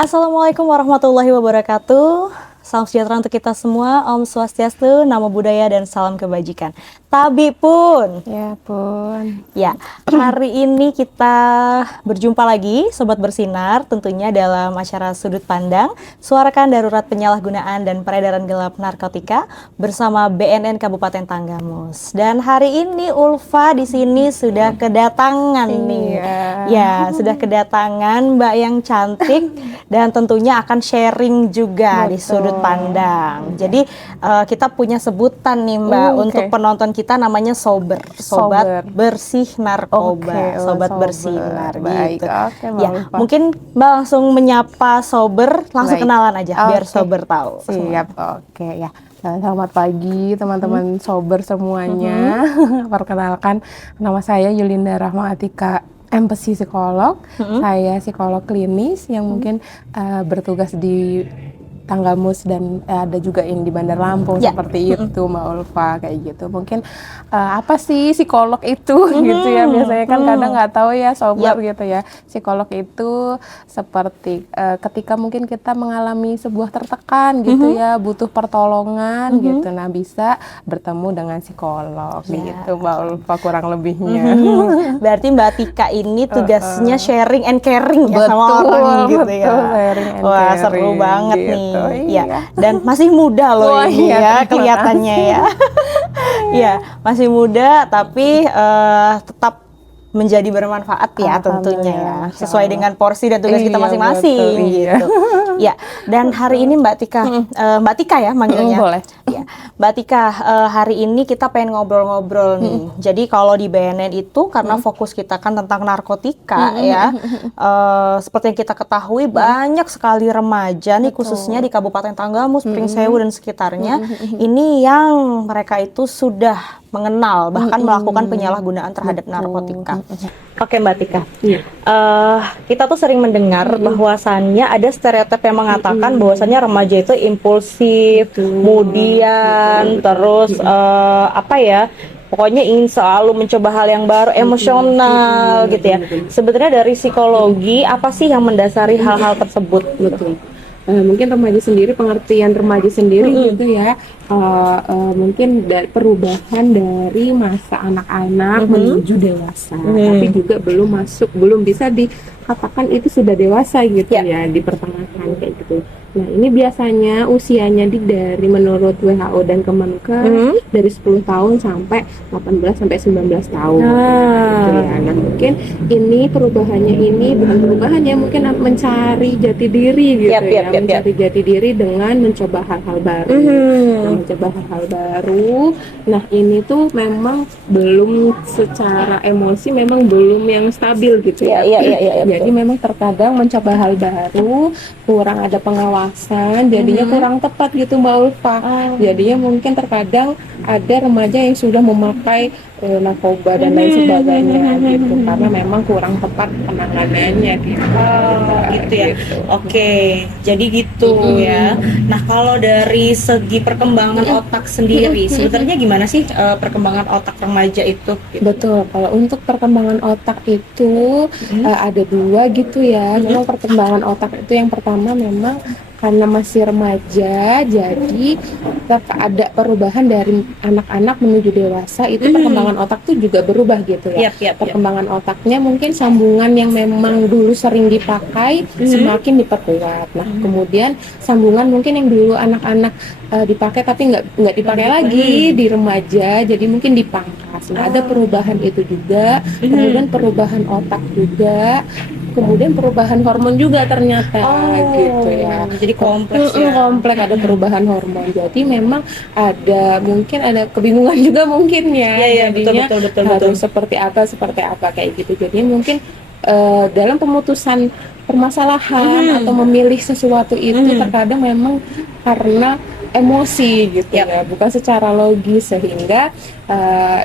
Assalamualaikum warahmatullahi wabarakatuh. Salam sejahtera untuk kita semua. Om Swastiastu, Namo Buddhaya, dan salam kebajikan. Tabi pun. Ya pun. Ya, hari ini kita berjumpa lagi, Sobat Bersinar, tentunya dalam acara Sudut Pandang, Suarakan Darurat Penyalahgunaan dan Peredaran Gelap Narkotika bersama BNN Kabupaten Tanggamus. Dan hari ini Ulfa di sini sudah kedatangan nih. Ya, sudah kedatangan Mbak yang cantik dan tentunya akan sharing juga di Sudut Pandang. Jadi kita punya sebutan nih Mbak untuk penonton kita namanya Sobat Bersih Narkoba, Sobat Bersinar gitu. Ya, mungkin Mbak langsung menyapa Sober, langsung kenalan aja biar Sober tahu. Siap, ya. Selamat pagi teman-teman Sober semuanya. Perkenalkan, nama saya Yulinda Rahma Atika, MPSI psikolog. Saya psikolog klinis yang mungkin bertugas di Tanggamus dan ada juga yang di Bandar Lampung seperti itu Mbak Ulfa, kayak gitu. Mungkin apa sih psikolog itu gitu ya, biasanya kan kadang nggak tahu ya sobat gitu ya. Psikolog itu seperti ketika mungkin kita mengalami sebuah tertekan gitu ya, butuh pertolongan gitu, nah bisa bertemu dengan psikolog gitu Mbak Ulfa kurang lebihnya. Berarti Mbak Tika ini tugasnya sharing and caring ya sama orang gitu ya. Wah, seru banget gitu. Nih. Ya, dan masih muda loh ini ya kelihatannya ya. Ya, masih muda tapi tetap menjadi bermanfaat ya tentunya ya, sesuai dengan porsi dan tugas kita masing-masing gitu. Ya, dan hari ini Mbak Tika ya manggilnya. Boleh. Ya, Mbak Tika, hari ini kita pengen ngobrol-ngobrol nih. Jadi kalau di BNN itu karena fokus kita kan tentang narkotika ya. Seperti yang kita ketahui banyak sekali remaja nih khususnya di Kabupaten Tanggamus, Pringsewu dan sekitarnya. Ini yang mereka itu sudah mengenal bahkan melakukan penyalahgunaan terhadap narkotika. Oke Mbak Tika, kita tuh sering mendengar bahwasannya ada stereotip yang mengatakan bahwasannya remaja itu impulsif, kemudian terus pokoknya ingin selalu mencoba hal yang baru, emosional gitu ya. Sebenarnya dari psikologi apa sih yang mendasari hal-hal tersebut? Betul. Mungkin remaja sendiri, pengertian remaja sendiri gitu ya, mungkin perubahan dari masa anak-anak menuju dewasa, tapi juga belum bisa dikatakan itu sudah dewasa gitu ya, di pertengahan kayak gitu. Nah ini biasanya usianya dari menurut WHO dan Kemenkes dari 10 tahun sampai 18 sampai 19 tahun gitu ya. Nah mungkin ini perubahannya bukan perubahannya, mungkin mencari jati diri gitu mencari jati diri dengan mencoba hal-hal baru. Mencoba hal-hal baru. Nah ini tuh memang belum secara emosi memang belum yang stabil gitu ya. Jadi memang terkadang mencoba hal baru kurang ada pengawasan, jadinya kurang tepat gitu Mbak Ulfa. Jadinya mungkin terkadang ada remaja yang sudah memakai narkoba dan lain sebagainya gitu karena memang kurang tepat penanganannya gitu. Gitu ya. Oke, jadi gitu ya. Nah kalau dari segi perkembangan otak sendiri, sebenarnya gimana sih perkembangan otak remaja itu? Gitu? Betul. Kalau untuk perkembangan otak itu ada dua gitu ya. Memang perkembangan otak itu yang pertama memang karena masih remaja, jadi ada perubahan dari anak-anak menuju dewasa, itu perkembangan otak tuh juga berubah gitu ya. Perkembangan otaknya mungkin sambungan yang memang dulu sering dipakai semakin diperkuat. Nah kemudian sambungan mungkin yang dulu anak-anak dipakai tapi nggak dipakai lagi di remaja, jadi mungkin dipangkas. Nah ada perubahan itu juga, kemudian perubahan otak juga, kemudian perubahan hormon juga ternyata gitu ya. Jadi kompleks ya. Kompleks, ada perubahan hormon. Jadi memang mungkin ada kebingungan juga mungkin ya. Jadinya betul. Seperti apa kayak gitu. Jadi mungkin dalam pemutusan permasalahan atau memilih sesuatu itu terkadang memang karena emosi gitu ya, bukan secara logis, sehingga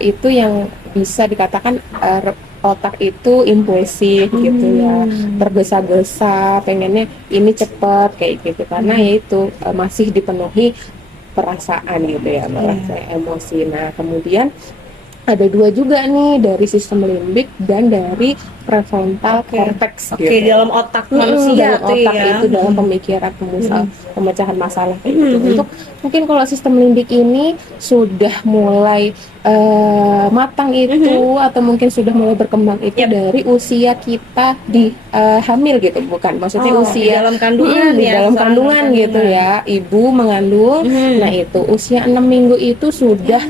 itu yang bisa dikatakan otak itu impulsif gitu ya, tergesa-gesa, pengennya ini cepat kayak gitu karena yaitu masih dipenuhi perasaan gitu ya, merasa emosi. Nah kemudian ada dua juga nih, dari sistem limbik dan dari prefrontal cortex Oke, gitu. dalam otak manusia Dalam tuh otak ya. itu, dalam pemikiran, pemecahan masalah kayak gitu. Untuk mungkin kalau sistem limbik ini sudah mulai matang itu, atau mungkin sudah mulai berkembang itu dari usia kita di hamil gitu, bukan maksudnya Oh, usia di dalam kandungan di ya, dalam selama kandungan gitu ya, ibu mengandung. Nah itu usia 6 minggu itu sudah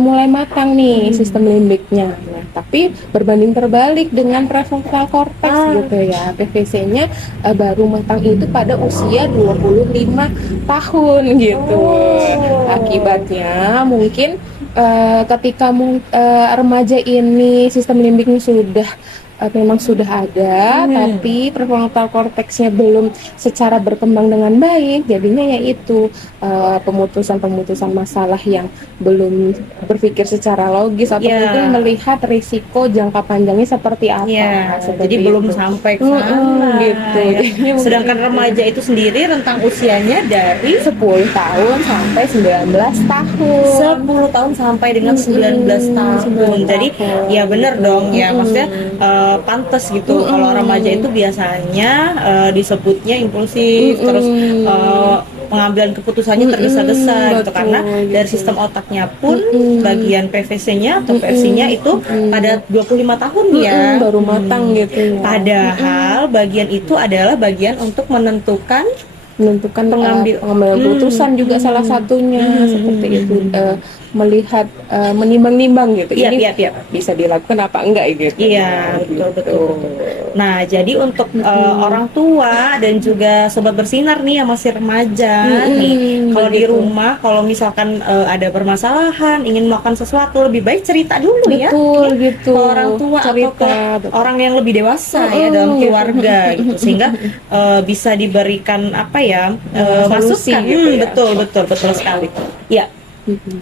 mulai matang nih sistem limbiknya. Nah, tapi berbanding terbalik dengan prefrontal cortex gitu ya, PVC-nya baru matang itu pada usia 25 tahun gitu. Akibatnya mungkin ketika remaja ini sistem limbiknya sudah memang sudah ada, tapi prefrontal cortex-nya belum secara berkembang dengan baik, jadinya yaitu pemutusan masalah yang belum berpikir secara logis, atau mungkin melihat risiko jangka panjangnya seperti apa. Jadi belum sampai ke sana gitu. Ya. Sedangkan remaja itu sendiri rentang usianya dari 10 tahun sampai 19 tahun. 10 tahun sampai dengan 19 tahun. Jadi ya bener dong ya, maksudnya pantas gitu. Kalau remaja itu biasanya disebutnya impulsif, terus pengambilan keputusannya tergesa-gesa gitu, karena dari sistem otaknya pun bagian PVC-nya atau versinya itu pada 25 tahun ya baru matang gitu ya. Padahal bagian itu adalah bagian untuk menentukan pengambilan keputusan juga salah satunya seperti itu, melihat menimbang-nimbang gitu. Ini bisa dilakukan apa enggak gitu. Iya, betul. Nah, jadi untuk orang tua dan juga sobat bersinar nih yang masih remaja nih, kalau di rumah kalau misalkan ada permasalahan, ingin melakukan sesuatu, lebih baik cerita dulu ya. Gitu. Ke orang tua atau ke orang yang lebih dewasa ya dalam keluarga gitu, sehingga bisa diberikan apa ya, masukan gitu ya. Betul sekali. Ya.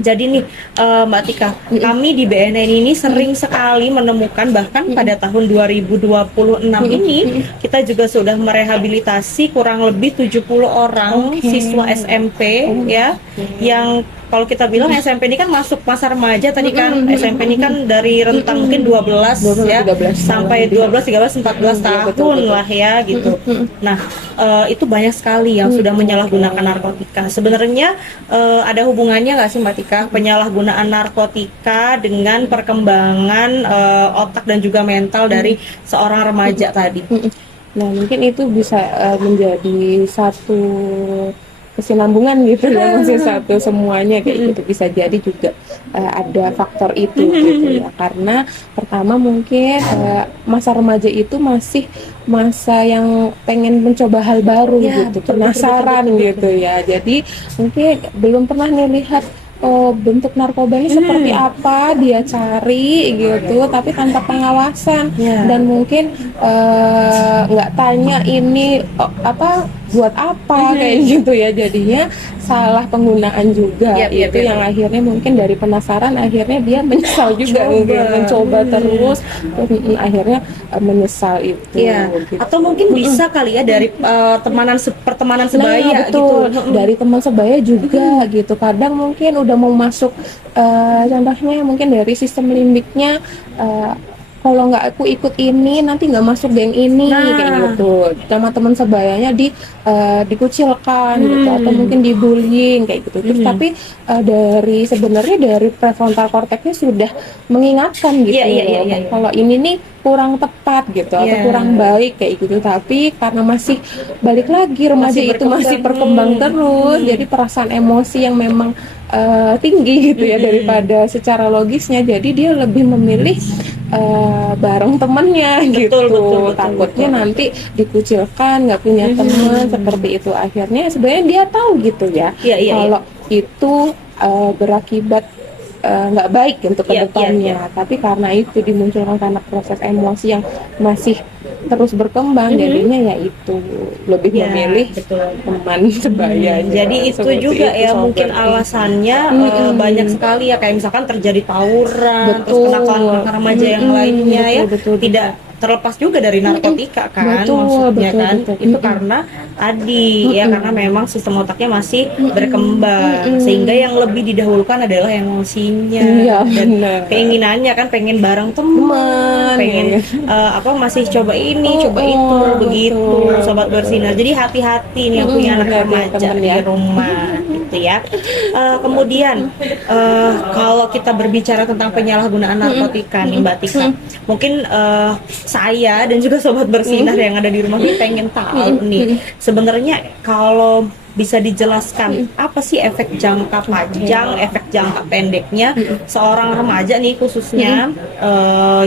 Jadi nih Mbak Tika, kami di BNN ini sering sekali menemukan, bahkan pada tahun 2026 ini kita juga sudah merehabilitasi kurang lebih 70 orang siswa SMP ya, yang kalau kita bilang SMP ini kan masuk masa remaja tadi kan, SMP ini kan dari rentang mungkin 12 ya 13, sampai 12, 13, 14 tahun lah ya gitu. Nah itu banyak sekali yang sudah menyalahgunakan narkotika. Sebenarnya ada hubungannya nggak sih Mbak Tika, penyalahgunaan narkotika dengan perkembangan otak dan juga mental dari seorang remaja tadi? Nah mungkin itu bisa menjadi satu kesinambungan gitu ya, masih satu semuanya kayak gitu, bisa jadi juga ada faktor itu gitu ya, karena pertama mungkin masa remaja itu masih masa yang pengen mencoba hal baru gitu, penasaran gitu ya, jadi mungkin belum pernah nih lihat bentuk narkoba ini seperti apa, dia cari gitu, tapi tanpa pengawasan dan mungkin nggak tanya ini buat apa kayak gitu ya, jadinya salah penggunaan juga yang akhirnya mungkin dari penasaran akhirnya dia menyesal juga, mungkin mencoba terus akhirnya menyesal itu gitu. Atau mungkin bisa kali ya dari pertemanan sebaya betul, gitu, dari teman sebaya juga gitu, kadang mungkin udah mau masuk contohnya mungkin dari sistem limbiknya, kalau nggak aku ikut ini nanti nggak masuk geng ini kayak gitu, sama teman sebayanya dikucilkan gitu, atau mungkin dibullying kayak gitu. Terus tapi sebenarnya dari prefrontal cortexnya sudah mengingatkan gitu, kalau ini nih kurang tepat gitu atau kurang baik kayak gitu, tapi karena masih balik lagi remaja itu masih berkembang terus, jadi perasaan emosi yang memang tinggi gitu ya daripada secara logisnya, jadi dia lebih memilih bareng temennya gitu, takutnya nanti dikucilkan, nggak punya teman seperti itu. Akhirnya sebenarnya dia tahu gitu ya, kalau itu berakibat nggak baik untuk kedepannya, tapi karena itu dimunculkan karena proses emosi yang masih terus berkembang, jadinya ya itu lebih memilih teman sebaya. Jadi itu juga itu, ya mungkin alasannya banyak sekali ya, kayak misalkan terjadi tawuran, terus kenakalan remaja yang lainnya terlepas juga dari narkotika kan, Betul, maksudnya betul, kan betul. itu karena tadi ya karena memang sistem otaknya masih berkembang, sehingga yang lebih didahulukan adalah emosinya Iya, dan benar. keinginannya kan, pengen bareng teman, pengen ya. apa masih coba ini coba itu begitu, betul. sobat bersinar. Jadi hati-hati nih yang punya anak hati-hati, remaja teman, di ya. rumah gitu ya. Kemudian kalau kita berbicara tentang penyalahgunaan narkotika nih Mbak Tika, mungkin saya dan juga sobat bersinar yang ada di rumah ini pengen tahu nih, sebenarnya kalau bisa dijelaskan apa sih efek jangka panjang, efek jangka pendeknya seorang remaja nih khususnya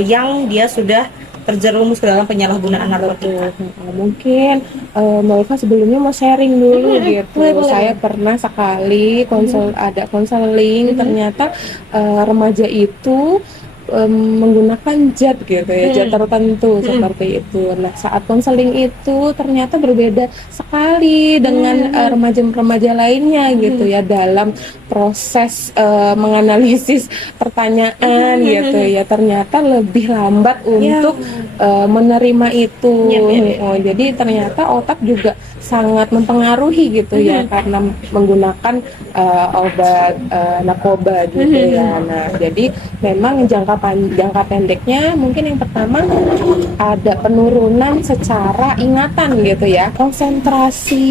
yang dia sudah terjerumus ke dalam penyalahgunaan narkotika. Mungkin Mbak Eva sebelumnya mau sharing dulu gitu. boleh. Saya pernah sekali ada konseling, ternyata remaja itu menggunakan zat gitu ya, zat tertentu seperti itu. Nah, saat konseling itu ternyata berbeda sekali dengan remaja-remaja lainnya gitu ya, dalam proses menganalisis pertanyaan gitu ya, ternyata lebih lambat untuk menerima itu. Oh, jadi ternyata otak juga sangat mempengaruhi gitu ya, karena menggunakan obat narkoba gitu ya. Nah, jadi memang jangka pendeknya mungkin yang pertama ada penurunan secara ingatan gitu ya, konsentrasi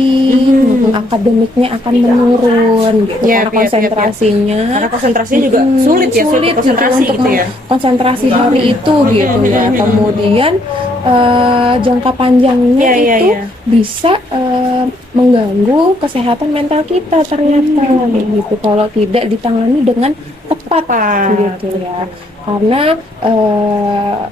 akademiknya akan menurun gitu, karena konsentrasinya Karena konsentrasinya juga sulit ya, sulit konsentrasi untuk gitu ya. konsentrasi hari itu gitu ya. Kemudian jangka panjangnya itu bisa mengganggu kesehatan mental kita ternyata gitu, kalau tidak ditangani dengan tepat gitu ya. Karena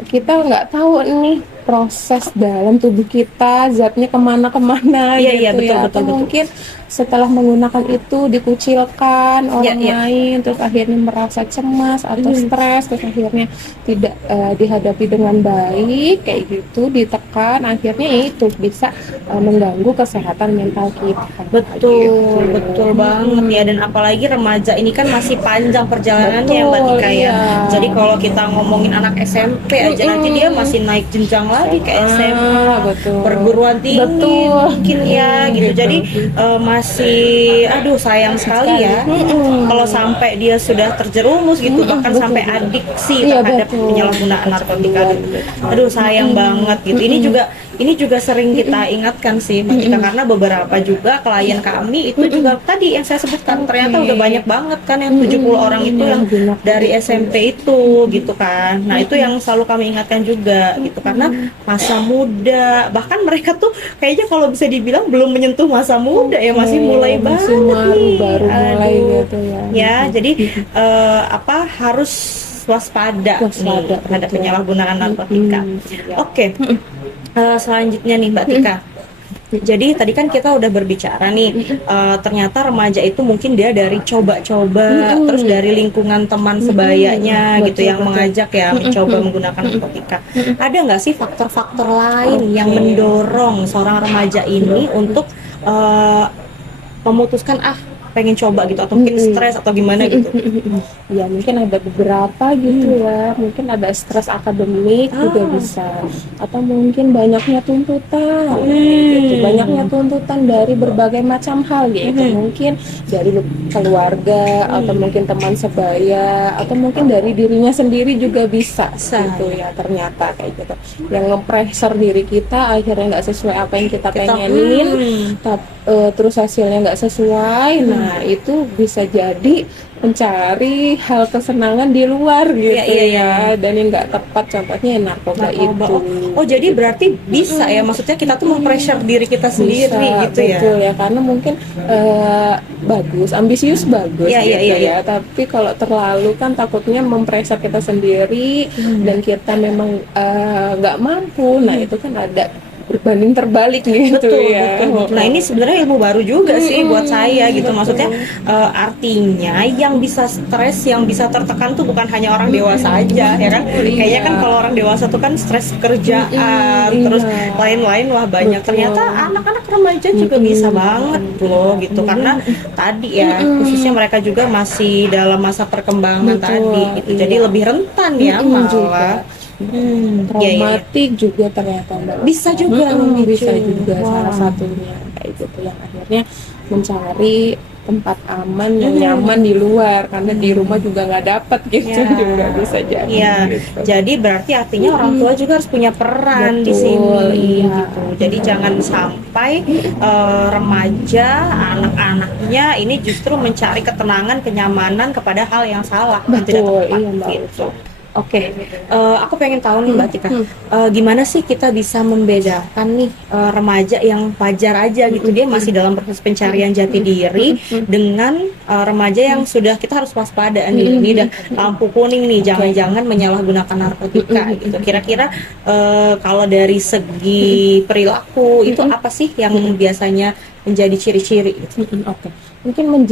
kita nggak tahu nih proses dalam tubuh kita, zatnya kemana-kemana gitu ya. Atau mungkin setelah menggunakan itu dikucilkan orang lain, terus akhirnya merasa cemas atau stres, terus akhirnya tidak dihadapi dengan baik kayak gitu, ditekan, akhirnya itu bisa mengganggu kesehatan mental kita. Betul, betul banget ya. Dan apalagi remaja ini kan masih panjang perjalanannya Mbak Tika ya. Jadi kalau kita ngomongin anak SMP aja, nanti dia masih naik jenjang lagi ke SMA, perguruan tinggi mungkin ya gitu. Jadi masih aduh sayang sekali ya kalau sampai dia sudah terjerumus gitu, bahkan sampai adiksi terhadap penyalahgunaan narkotika. Aduh sayang banget gitu. Ini juga sering kita ingatkan sih Mbak Tika, karena beberapa juga klien kami itu juga tadi yang saya sebutkan, ternyata udah banyak banget kan yang 70 orang itu yang dari SMP itu gitu kan. Nah itu yang selalu kami ingatkan juga gitu, karena masa muda, bahkan mereka tuh kayaknya kalau bisa dibilang belum menyentuh masa muda ya, masih mulai banget nih, baru mulai gitu ya. Jadi harus waspada nih terhadap penyalahgunaan narkotika. Oke. Selanjutnya nih Mbak Tika, jadi tadi kan kita udah berbicara nih, ternyata remaja itu mungkin dia dari coba-coba, terus dari lingkungan teman sebayanya gitu yang mengajak ya mencoba menggunakan narkotika. Ada nggak sih faktor-faktor lain yang mendorong seorang remaja ini untuk memutuskan pengen coba gitu, atau mungkin stres atau gimana gitu? Ya mungkin ada beberapa gitu ya, mungkin ada stres akademik juga bisa, atau mungkin banyaknya tuntutan gitu. Banyaknya tuntutan dari berbagai macam hal gitu, mungkin dari keluarga, atau mungkin teman sebaya, atau mungkin dari dirinya sendiri juga bisa gitu ya, ternyata kayak gitu, yang nge-pressure diri kita akhirnya nggak sesuai apa yang kita pengenin, terus hasilnya nggak sesuai. Nah itu bisa jadi mencari hal kesenangan di luar gitu ya, dan yang nggak tepat, contohnya narkoba itu. Oh jadi berarti bisa ya, maksudnya kita tuh mempressure diri kita sendiri gitu ya? Betul ya, karena mungkin bagus, ambisius bagus ya, tapi kalau terlalu kan takutnya mempressure kita sendiri dan kita memang nggak mampu. Nah itu kan ada berbanding terbalik gitu. Betul. Nah ini sebenarnya ilmu baru juga sih buat saya gitu. Maksudnya artinya yang bisa stres, yang bisa tertekan tuh bukan hanya orang dewasa aja ya kan. Kayaknya kan kalau orang dewasa tuh kan stres kerjaan, terus lain-lain wah banyak. Ternyata anak-anak remaja juga bisa banget loh gitu, karena tadi ya khususnya mereka juga masih dalam masa perkembangan tadi gitu. Jadi lebih rentan ya malah. Iya, iya, iya. Traumatik juga ternyata Mbak. Bisa juga Bisa memicu. juga Wah. salah satunya kayak gitu, yang akhirnya mencari tempat aman yang nyaman di luar, karena di rumah juga nggak dapat gitu. Ya. Juga bisa jadi Iya, gitu. jadi berarti artinya orang tua juga harus punya peran di Betul, sini iya. gitu. Jadi jangan sampai remaja, anak-anaknya ini justru mencari ketenangan, kenyamanan kepada hal yang salah, yang tidak Betul, tepat iya Mbak. gitu. Oke, aku pengen tahu nih Mbak Tika, gimana sih kita bisa membedakan nih remaja yang wajar aja gitu, dia masih dalam proses pencarian jati diri, dengan remaja yang sudah kita harus waspada nih, ini udah lampu kuning nih, jangan-jangan menyalahgunakan narkotika gitu. Kira-kira kalau dari segi perilaku itu apa sih yang biasanya menjadi ciri-ciri gitu? Oke. Mungkin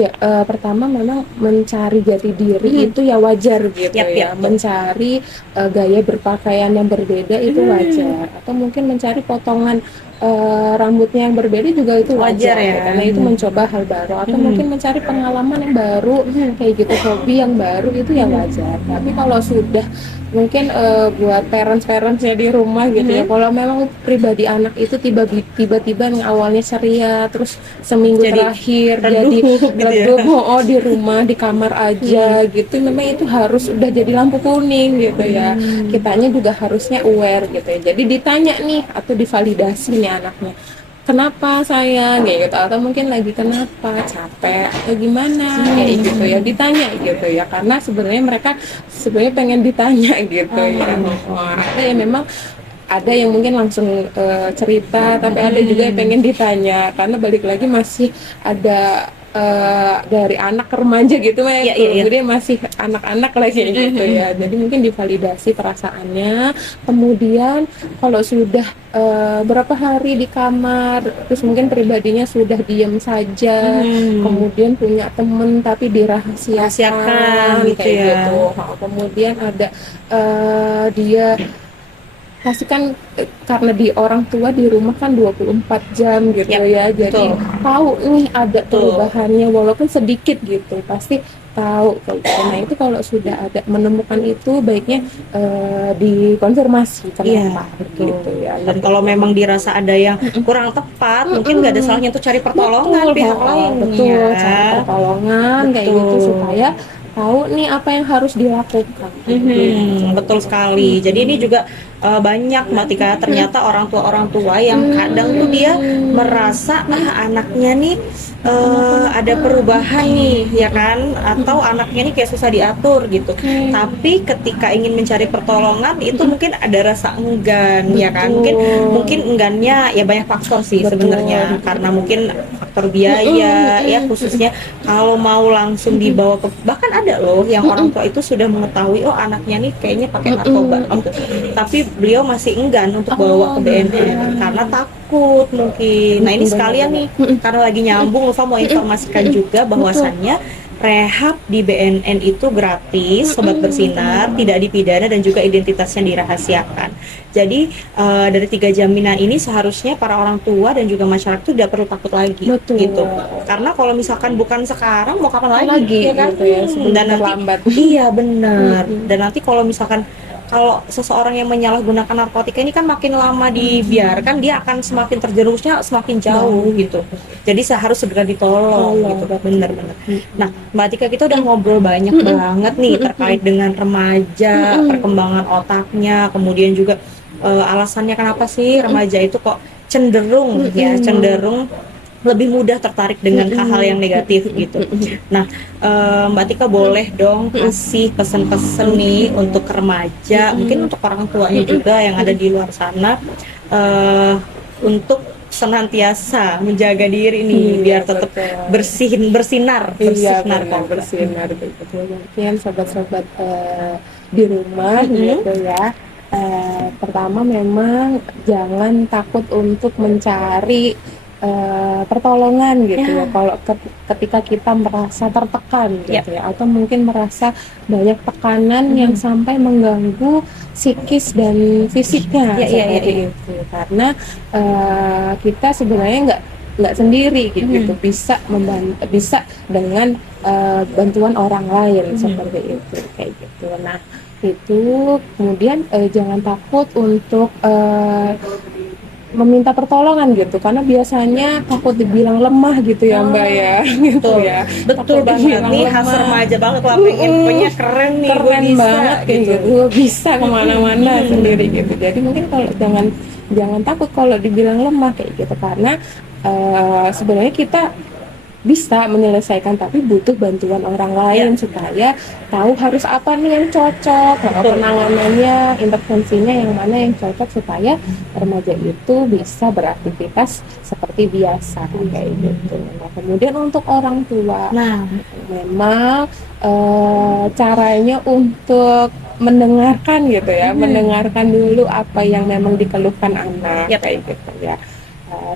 pertama memang mencari jati diri itu ya wajar gitu ya. Mencari gaya berpakaian yang berbeda itu wajar, atau mungkin mencari potongan rambutnya yang berbeda juga itu wajar ya, karena itu mencoba hal baru, atau mungkin mencari pengalaman yang baru kayak gitu, hobi yang baru itu ya wajar. Tapi kalau sudah mungkin buat parents-parentsnya di rumah gitu ya, kalau memang pribadi anak itu tiba-tiba yang awalnya ceria terus seminggu terakhir jadi redup di rumah di kamar aja gitu, memang itu harus udah jadi lampu kuning gitu ya. Kitanya juga harusnya aware gitu ya, jadi ditanya nih atau divalidasi nih anaknya, kenapa sayang gitu, atau mungkin lagi kenapa, capek atau gimana kayak gitu ya, ditanya gitu ya, karena sebenarnya mereka sebenarnya pengen ditanya gitu ya. Ada yang memang ada yang mungkin langsung cerita, tapi ada juga yang pengen ditanya, karena balik lagi masih ada dari anak ke remaja gitu ya, kemudian masih anak-anak lagi gitu ya, jadi mungkin divalidasi perasaannya. Kemudian kalau sudah berapa hari di kamar, terus mungkin pribadinya sudah diam saja, kemudian punya temen tapi dirahasiakan gitu kayak ya. gitu. Kemudian ada dia pasti kan karena di orang tua di rumah kan 24 jam gitu ya, jadi tahu nih ada perubahannya walaupun sedikit gitu, pasti tahu kayak gitu. Nah itu kalau sudah ada menemukan itu, baiknya dikonfirmasi kenapa gitu ya. Dan kalau memang dirasa ada yang kurang tepat, mungkin nggak ada salahnya untuk cari pertolongan pihak lain. Cari pertolongan kayak gitu supaya tahu nih apa yang harus dilakukan. Betul sekali. Jadi ini juga banyak Mbak Tika, ternyata orang tua yang kadang tuh dia merasa anaknya nih ada perubahan nih ya kan, atau anaknya nih kayak susah diatur gitu. Tapi ketika ingin mencari pertolongan itu mungkin ada rasa enggan ya kan. Mungkin enggannya ya banyak faktor sih sebenarnya, karena mungkin faktor biaya ya, khususnya kalau mau langsung dibawa ke, bahkan ada loh yang orang tua itu sudah mengetahui oh anaknya nih kayaknya pakai narkoba gitu, tapi beliau masih enggan untuk bawa ke BNN karena takut mungkin. Nah ini sekalian nih, karena lagi nyambung, Ulfa mau informasikan juga bahwasannya rehab di BNN itu gratis, Sobat Bersinar, tidak dipidana dan juga identitasnya dirahasiakan. Jadi dari 3 jaminan ini seharusnya para orang tua dan juga masyarakat itu tidak perlu takut lagi. Gitu. Karena kalau misalkan bukan sekarang mau kapan lagi ya kan? Gitu ya, Dan nanti terlambat. iya benar. Dan nanti kalau misalkan kalau seseorang yang menyalahgunakan narkotika ini kan makin lama dibiarkan, dia akan semakin terjerumusnya semakin jauh gitu. Jadi harus segera ditolong gitu. Benar-benar. Nah, Mbak Tika, kita udah ngobrol banyak banget nih terkait dengan remaja, perkembangan otaknya, kemudian juga alasannya kenapa sih remaja itu kok cenderung lebih mudah tertarik dengan hal-hal yang negatif gitu. Nah, Mbak Tika boleh dong kasih pesan-pesan nih untuk remaja, mungkin untuk orang tuanya juga yang ada di luar sana, untuk senantiasa menjaga diri nih biar tetap bersinar. Bersinar begitu. Mungkin sobat-sobat di rumah gitu ya. Pertama memang jangan takut untuk mencari pertolongan gitu ya. Kalau ketika kita merasa tertekan gitu ya, atau mungkin merasa banyak tekanan yang sampai mengganggu psikis dan fisiknya seperti itu, karena kita sebenarnya nggak sendiri gitu, bisa dengan bantuan orang lain seperti itu kayak gitu. Nah Itu kemudian jangan takut untuk meminta pertolongan gitu, karena biasanya takut dibilang lemah gitu ya Mbak ya, gitu ya. Betul Takut banget dibilang nih, khas lemah. remaja banget lah, pengen pokoknya keren nih, gue Keren bisa banget kayak gitu, gue bisa kemana-mana sendiri gitu. Jadi mungkin kalau jangan takut kalau dibilang lemah kayak gitu, karena sebenarnya kita bisa menyelesaikan, tapi butuh bantuan orang lain supaya tahu harus apa nih yang cocok, penanganannya, intervensinya yang mana yang cocok supaya remaja itu bisa beraktivitas seperti biasa kayak gitu. Nah, kemudian untuk orang tua, Nah, memang caranya untuk mendengarkan gitu ya, mendengarkan dulu apa yang memang dikeluhkan anak kayak gitu ya.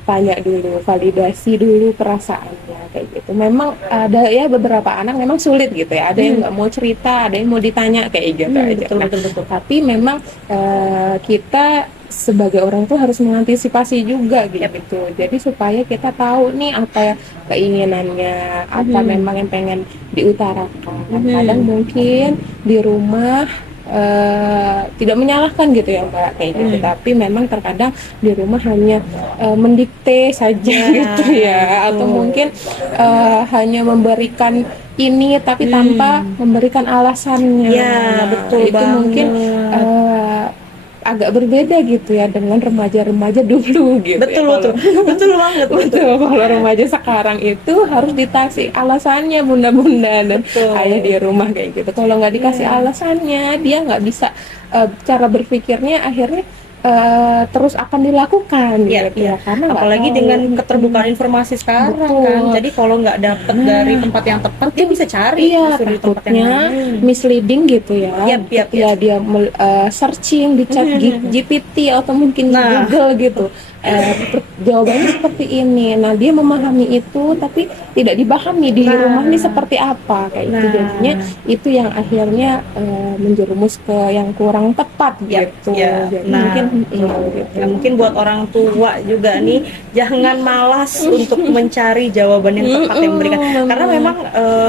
Tanya dulu, validasi dulu perasaannya kayak gitu. Memang ada ya beberapa anak memang sulit gitu ya, ada yang nggak mau cerita, ada yang mau ditanya kayak gitu aja. betul. Tapi memang kita sebagai orang tua harus mengantisipasi juga gitu. Jadi supaya kita tahu nih apa keinginannya, apa memang yang pengen diutarakan. Kadang mungkin di rumah tidak menyalahkan gitu ya Mbak kayak gitu, tapi memang terkadang di rumah hanya mendikte saja gitu ya, atau mungkin hanya memberikan ini tapi tanpa memberikan alasannya. Ya, betul Itu banget. mungkin agak berbeda gitu ya dengan remaja-remaja dulu gitu. Betul banget. Betul, kalau remaja sekarang itu harus dikasih alasannya bunda-bunda dan ayah di rumah kayak gitu. Kalau nggak dikasih alasannya, dia nggak bisa cara berpikirnya akhirnya terus akan dilakukan gitu ya. Karena apalagi dengan keterbukaan informasi sekarang kan. Jadi kalau nggak dapet dari tempat yang tepat, dia bisa cari justru di tempat yang lain. Misleading gitu ya. Ya dia searching di chat GPT atau mungkin Google gitu. Jawabannya seperti ini. Nah, dia memahami itu tapi tidak dipahami di rumah ini seperti apa kayak gitu. Jadinya itu yang akhirnya menjerumus ke yang kurang tepat gitu. Jadi mungkin buat orang tua juga nih, jangan malas untuk mencari jawaban yang tepat yang memberikan, karena memang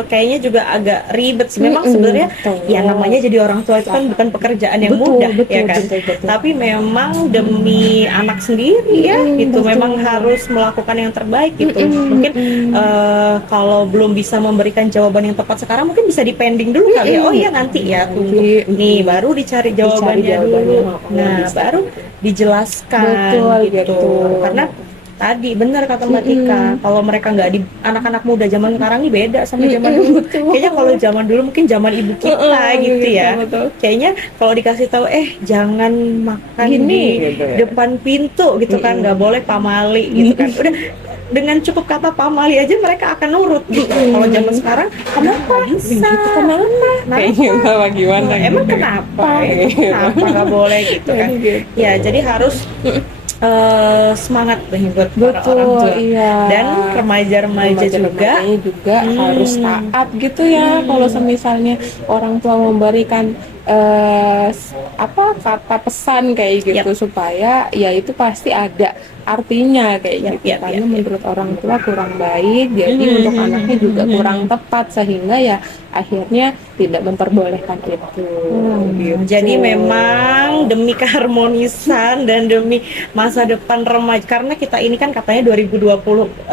kayaknya juga agak ribet sih. Memang sebenarnya ya namanya jadi orang tua itu kan bukan pekerjaan yang mudah ya kan. Tapi memang demi anak sendiri ya gitu, memang harus melakukan yang terbaik gitu. Mungkin kalau belum bisa memberikan jawaban yang tepat sekarang, mungkin bisa dipending dulu kali ya. Oh iya, nanti ya tunggu nih baru dicari jawabannya dulu. Nah, baru dijelaskan gitu. Karena tadi benar kata Mbak Tika, kalau mereka nggak anak-anak muda zaman sekarang ini beda sama zaman dulu. Kayaknya kalau zaman dulu mungkin zaman ibu kita gitu ya. Kayaknya kalau dikasih tahu jangan makan di depan pintu gitu kan, nggak boleh pamali gitu kan. Udah dengan cukup kata pamali aja mereka akan nurut gitu. Kalau zaman sekarang, kenapa bisa? Kenapa? Gimana? Emang kenapa? Kenapa nggak boleh gitu kan? Ya, jadi harus semangat buat para orang tua dan remaja-remaja juga harus taat gitu ya. Kalau misalnya orang tua memberikan kata pesan kayak gitu, supaya ya itu pasti ada artinya kayak gitu. Karena menurut orang tua kurang baik, jadi untuk anaknya juga kurang tepat, sehingga ya akhirnya tidak memperbolehkan itu. Gitu. Jadi memang demi keharmonisan dan demi masa depan remaja, karena kita ini kan katanya 2045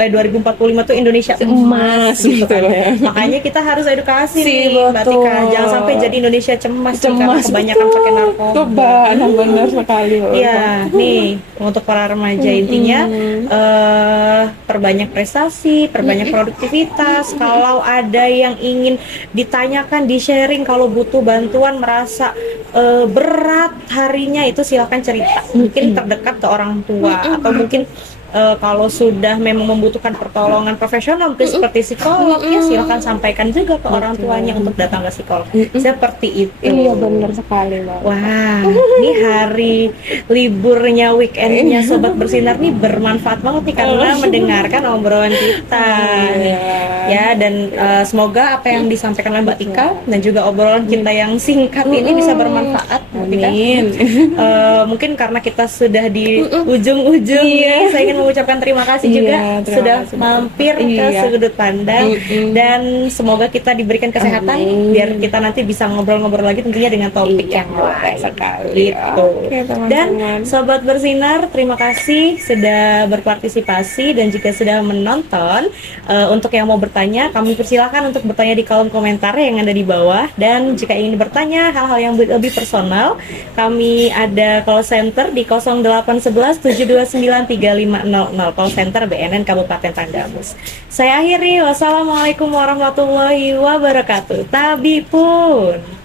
tuh Indonesia emas gitu kan. Makanya kita harus edukasi nih Mbak Tika, jangan sampai jadi Indonesia cemas karena kebanyakan pakai narkoba. Benar sekali. Ya, nih untuk para remaja intinya perbanyak prestasi, perbanyak produktivitas. Kalau ada yang ingin ditanyakan, di-sharing, kalau butuh bantuan, merasa berat harinya, itu silakan cerita. Mungkin terdekat ke orang tua, atau mungkin kalau sudah memang membutuhkan pertolongan profesional mungkin seperti psikolog, ya silakan sampaikan juga ke orang tuanya untuk datang ke psikolog. Seperti itu. Iya, benar sekali, Mbak. Wah, ini hari liburnya, weekendnya Sobat Bersinar nih bermanfaat banget nih karena mendengarkan obrolan kita. Ya, dan semoga apa yang disampaikan oleh Mbak Tika dan juga obrolan kita yang singkat ini bisa bermanfaat. Amin. Mungkin karena kita sudah di ujung-ujung nih, saya ingin mengucapkan terima kasih Iya, juga terima sudah kasih. mampir ke Iya. sudut pandang dan semoga kita diberikan kesehatan Amin. biar kita nanti bisa ngobrol-ngobrol lagi tentunya dengan topik Iya, yang boleh lain. sekali. Gitu. Oke, teman-teman. Dan Sobat Bersinar, terima kasih sudah berpartisipasi dan juga sudah menonton. Untuk yang mau bertanya, kami persilahkan untuk bertanya di kolom komentar yang ada di bawah. Dan jika ingin bertanya hal-hal yang lebih personal, kami ada call center di 0811 729 3500, call center BNN Kabupaten Tanggamus. Saya akhiri, wassalamualaikum warahmatullahi wabarakatuh. Tabi pun.